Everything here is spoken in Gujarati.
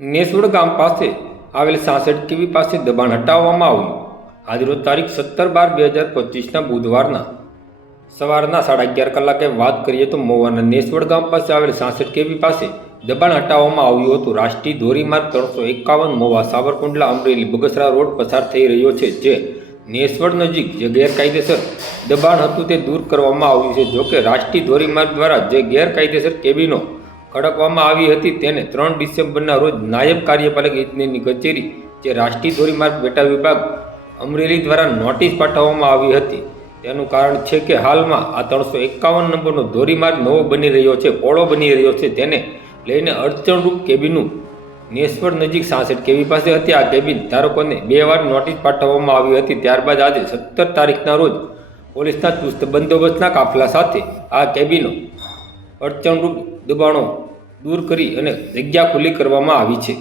નેસવડ ગામ પાસે આવેલ સાસઠ કેવી પાસે દબાણ હટાવવામાં આવ્યું. આજરોજ તારીખ સત્તર બાર બે હજાર પચીસના બુધવારના સવારના સાડા અગિયાર કલાકે વાત કરીએ તો મોવાના નેસવડ ગામ પાસે આવેલ સાસઠ કેવી પાસે દબાણ હટાવવામાં આવ્યું હતું. રાષ્ટ્રીય ધોરીમાર્ગ ત્રણસો એકાવન મોવા સાવરકુંડલા અમરેલી બગસરા રોડ પસાર થઈ રહ્યો છે, જે નેસવડ નજીક જે ગેરકાયદેસર દબાણ હતું તે દૂર કરવામાં આવ્યું છે. જોકે રાષ્ટ્રીય ધોરીમાર્ગ દ્વારા જે ગેરકાયદેસર કેબિનો ખડકવામાં આવી હતી તેને ત્રણ ડિસેમ્બરના રોજ નાયબ કાર્યપાલક ઇજનેરની કચેરી, જે રાષ્ટ્રીય ધોરીમાર્ગ બેટા વિભાગ અમરેલી દ્વારા નોટિસ પાઠવવામાં આવી હતી. તેનું કારણ છે કે હાલમાં આ ત્રણસો એકાવન નંબરનો ધોરીમાર્ગ નવો બની રહ્યો છે, પોળો બની રહ્યો છે. તેને લઈને અડચણરૂપ કેબિનનું નેશ્વર નજીક સાસઠ કેબી પાસે હતી. આ કેબિન ધારકોને બે વાર નોટિસ પાઠવવામાં આવી હતી. ત્યારબાદ આજે સત્તર તારીખના રોજ પોલીસના ચુસ્ત બંદોબસ્તના કાફલા સાથે આ કેબિનો અડચણરૂપ દબાણો દૂર કરી અને જગ્યા ખુલ્લી કરવામાં આવી છે.